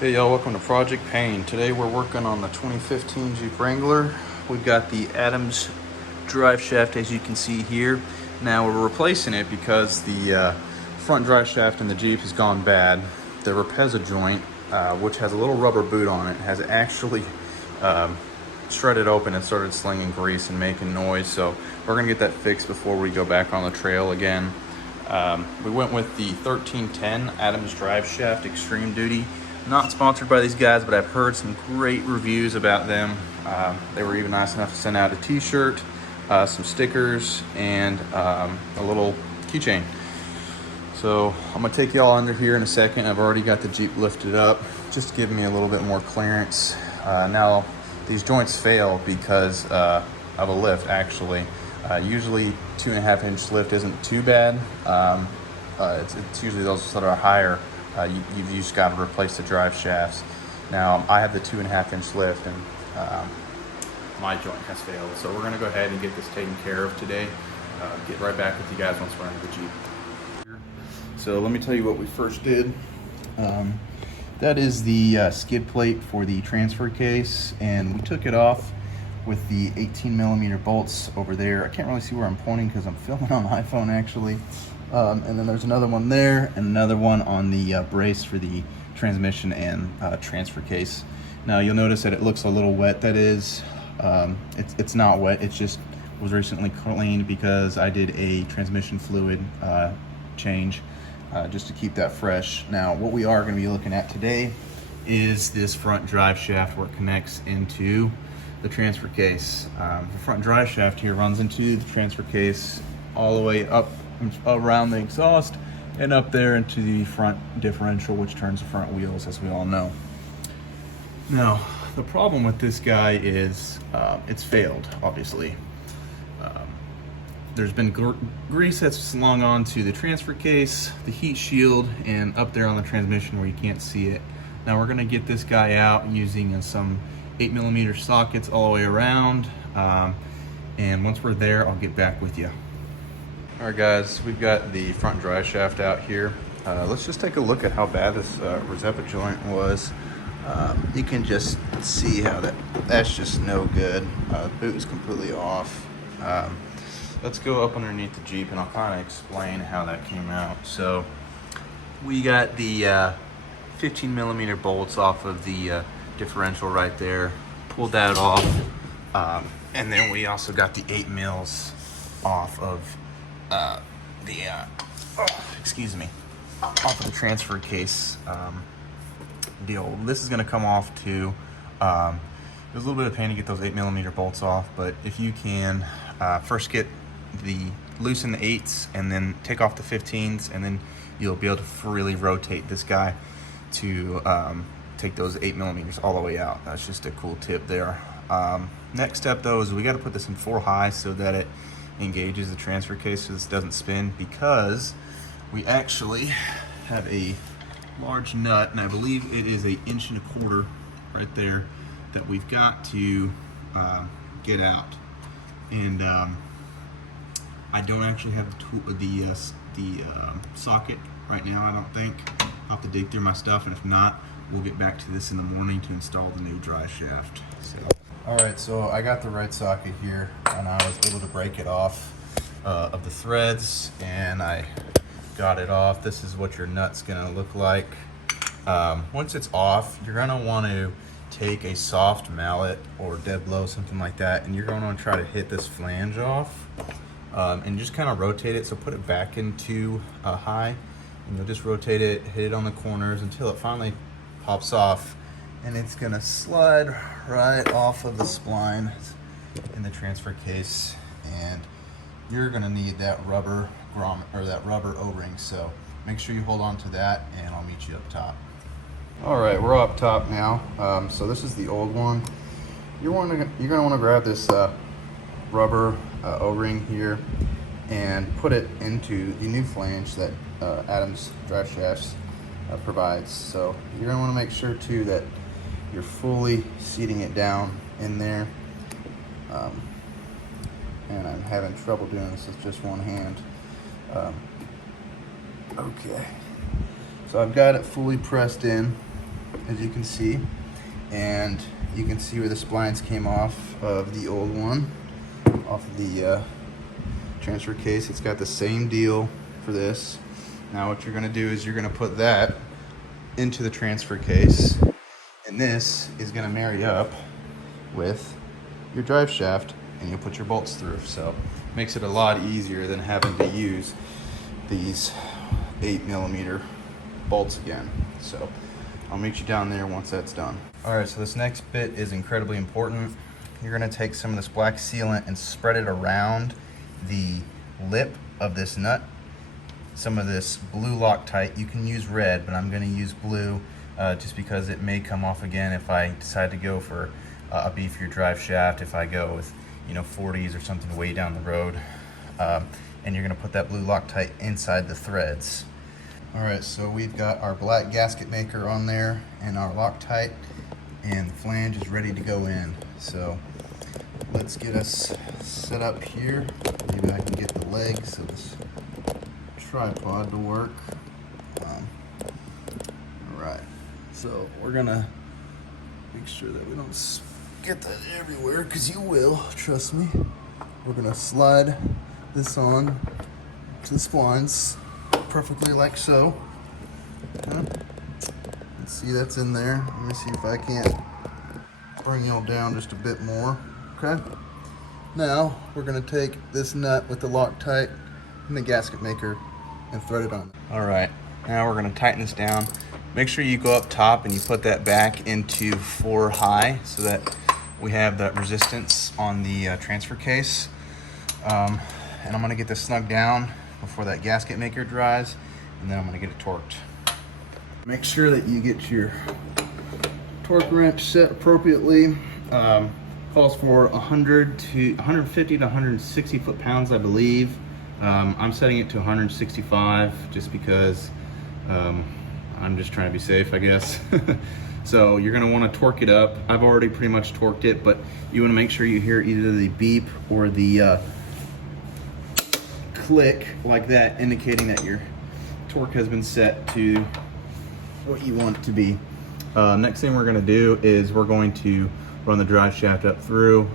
Hey y'all, welcome to Project Pain. Today we're working on the 2015 Jeep Wrangler. We've got the Adams drive shaft, as you can see here. Now we're replacing it because the front drive shaft in the Jeep has gone bad. The Rapezza joint, which has a little rubber boot on it, has actually shredded open and started slinging grease and making noise. So we're gonna get that fixed before we go back on the trail again. We went with the 1310 Adams Driveshaft Extreme Duty. Not sponsored by these guys, but I've heard some great reviews about them. They were even nice enough to send out a t-shirt, some stickers, and a little keychain. So I'm gonna take y'all under here in a second. I've already got the Jeep lifted up, just to give me a little bit more clearance. Now, these joints fail because of a lift, actually. Usually 2.5 inch lift isn't too bad. It's usually those that are higher. You've just got to replace the drive shafts. Now, I have the 2.5 inch lift, and my joint has failed. So we're gonna go ahead and get this taken care of today. Get right back with you guys once we're in the Jeep. So let me tell you what we first did. That is the skid plate for the transfer case, and we took it off with the 18mm bolts over there. I can't really see where I'm pointing because I'm filming on iPhone actually. And then there's another one there and another one on the brace for the transmission and transfer case. Now you'll notice that it looks a little wet. That is, it's not wet. It just was recently cleaned because I did a transmission fluid change just to keep that fresh. Now what we are going to be looking at today is this front drive shaft where it connects into the transfer case. The front drive shaft here runs into the transfer case all the way up around the exhaust and up there into the front differential, which turns the front wheels, as we all know. Now, the problem with this guy is it's failed, obviously. There's been grease that's slung onto the transfer case, the heat shield, and up there on the transmission where you can't see it. Now we're gonna get this guy out using some 8mm sockets all the way around, and once we're there, I'll get back with you. All right guys, we've got the front drive shaft out here. Let's just take a look at how bad this Rapezza joint was. You can just see how that's just no good. The boot is completely off. Let's go up underneath the Jeep and I'll kind of explain how that came out. So we got the 15mm bolts off of the differential right there, pulled that off, and then we also got the 8 mils off of off of the transfer case deal. This is going to come off too. It was a little bit of pain to get those 8mm bolts off, but if you can first loosen the 8s and then take off the 15s, and then you'll be able to freely rotate this guy to take those 8mm all the way out. That's just a cool tip there. Next step though is we got to put this in 4 high so that it engages the transfer case so this doesn't spin, because we actually have a large nut, and I believe it is 1.25 inches right there that we've got to get out. And I don't actually have the socket right now, I don't think. I'll have to dig through my stuff, and if not, we'll get back to this in the morning to install the new drive shaft. Alright, so I got the right socket here, and I was able to break it off of the threads, and I got it off. This is what your nut's gonna look like. Once it's off, you're gonna want to take a soft mallet or dead blow, something like that, and you're gonna try to hit this flange off and just kind of rotate it. So put it back into high, and you'll just rotate it, hit it on the corners until it finally pops off, and it's gonna slide right off of the spline in the transfer case, and you're gonna need that rubber grommet or that rubber O-ring. So make sure you hold on to that, and I'll meet you up top. All right, we're up top now. So this is the old one. You're gonna want to grab this rubber O-ring here and put it into the new flange that Adams Driveshafts provides. So you're gonna want to make sure too that you're fully seating it down in there. And I'm having trouble doing this with just one hand. Okay, so I've got it fully pressed in. as you can see, and you can see where the splines came off of the old one, off of the transfer case. It's got the same deal for this. Now what you're gonna do is you're gonna put that into the transfer case, and this is gonna marry up with your drive shaft, and you'll put your bolts through. So makes it a lot easier than having to use these 8mm bolts again. So I'll meet you down there once that's done. All right, so this next bit is incredibly important. You're gonna take some of this black sealant and spread it around the lip of this nut. Some of this blue Locktight, you can use red, but I'm gonna use blue just because it may come off again if I decide to go for a beefier drive shaft, if I go with 40s or something way down the road. And you're gonna put that blue Locktight inside the threads. All right, so we've got our black gasket maker on there and our Locktight, and the flange is ready to go in. So let's get us set up here. Maybe I can get the legs of this tripod to work. All right, so we're gonna make sure that we don't get that everywhere, because you will, trust me. We're gonna slide this on to the splines perfectly like so. Okay. Let's see, that's in there. Let me see if I can't bring y'all down just a bit more. Okay. Now we're gonna take this nut with the Locktight and the gasket maker and thread it on. All right, now we're gonna tighten this down. Make sure you go up top and you put that back into 4 high so that we have that resistance on the transfer case. And I'm gonna get this snug down before that gasket maker dries, and then I'm gonna get it torqued. Make sure that you get your torque wrench set appropriately. Calls for 150 to 160 foot-pounds, I believe. I'm setting it to 165 just because I'm just trying to be safe, I guess. So you're gonna wanna torque it up. I've already pretty much torqued it, but you wanna make sure you hear either the beep or the click like that, indicating that your torque has been set to what you want it to be. Next thing we're gonna do is we're going to run the drive shaft up through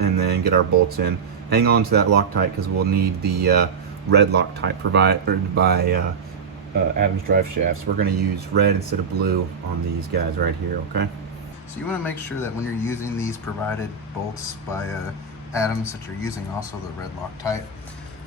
and then get our bolts in. Hang on to that Locktight because we'll need the red Locktight provided by Adams Driveshafts. We're gonna use red instead of blue on these guys right here, okay? So you wanna make sure that when you're using these provided bolts by Adams that you're using also the red Locktight.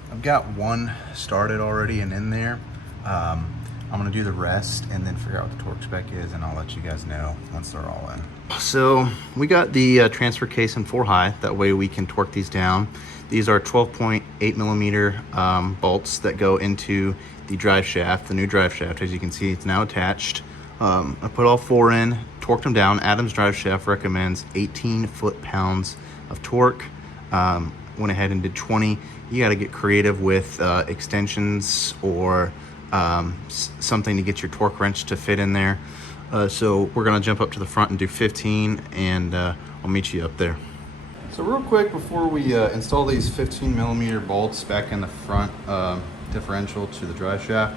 I've got one started already and in there. I'm gonna do the rest and then figure out what the torque spec is, and I'll let you guys know once they're all in. So we got the transfer case in 4 high. That way we can torque these down. These are 12.8mm bolts that go into the drive shaft, the new drive shaft. As you can see, it's now attached. I put all 4 in, torqued them down. Adams Driveshaft recommends 18 foot-pounds of torque. Went ahead and did 20. You got to get creative with extensions or something to get your torque wrench to fit in there. So we're gonna jump up to the front and do 15, and I'll meet you up there. So real quick before we install these 15mm bolts back in the front differential to the drive shaft,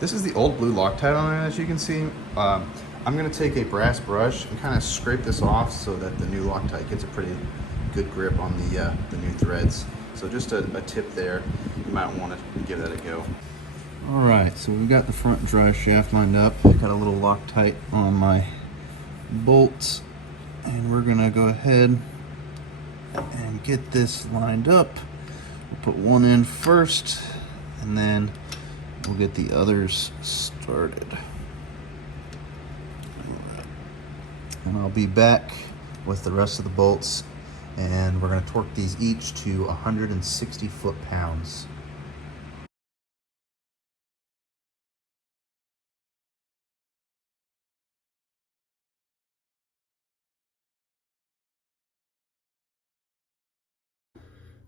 this is the old blue Loctite on it, as you can see. I'm gonna take a brass brush and kind of scrape this off so that the new Loctite gets a pretty good grip on the new threads. So just a tip there, you might want to give that a go. All right, so we've got the front drive shaft lined up. I've got a little Loctite on my bolts, and we're gonna go ahead and get this lined up. We'll put one in first, and then we'll get the others started. All right. And I'll be back with the rest of the bolts, and we're gonna torque these each to 160 foot-pounds.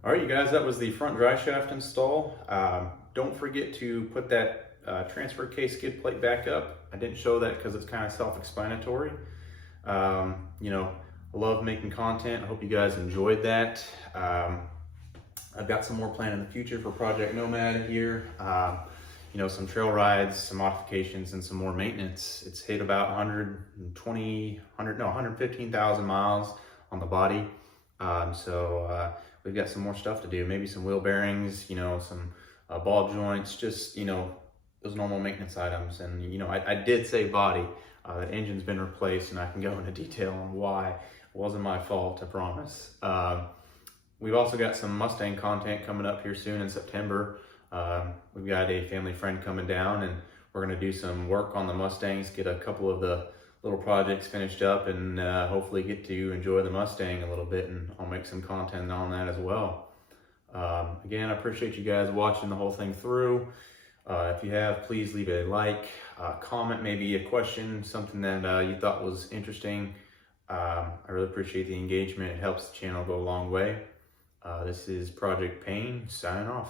All right, you guys, that was the front drive shaft install. Don't forget to put that transfer case skid plate back up. I didn't show that because it's kind of self-explanatory. You know, I love making content. I hope you guys enjoyed that. I've got some more planned in the future for Project Nomad here. some trail rides, some modifications, and some more maintenance. It's hit about 115,000 miles on the body. So we've got some more stuff to do, maybe some wheel bearings, some ball joints, just, those normal maintenance items. And, I did say body. The engine's been replaced, and I can go into detail on why. It wasn't my fault, I promise. We've also got some Mustang content coming up here soon in September. We've got a family friend coming down, and we're going to do some work on the Mustangs, get a couple of the little projects finished up, and hopefully get to enjoy the Mustang a little bit, and I'll make some content on that as well. Again, I appreciate you guys watching the whole thing through. If you have, please leave a like, comment, maybe a question, something that you thought was interesting. I really appreciate the engagement. It helps the channel go a long way. This is Project Payne, signing off.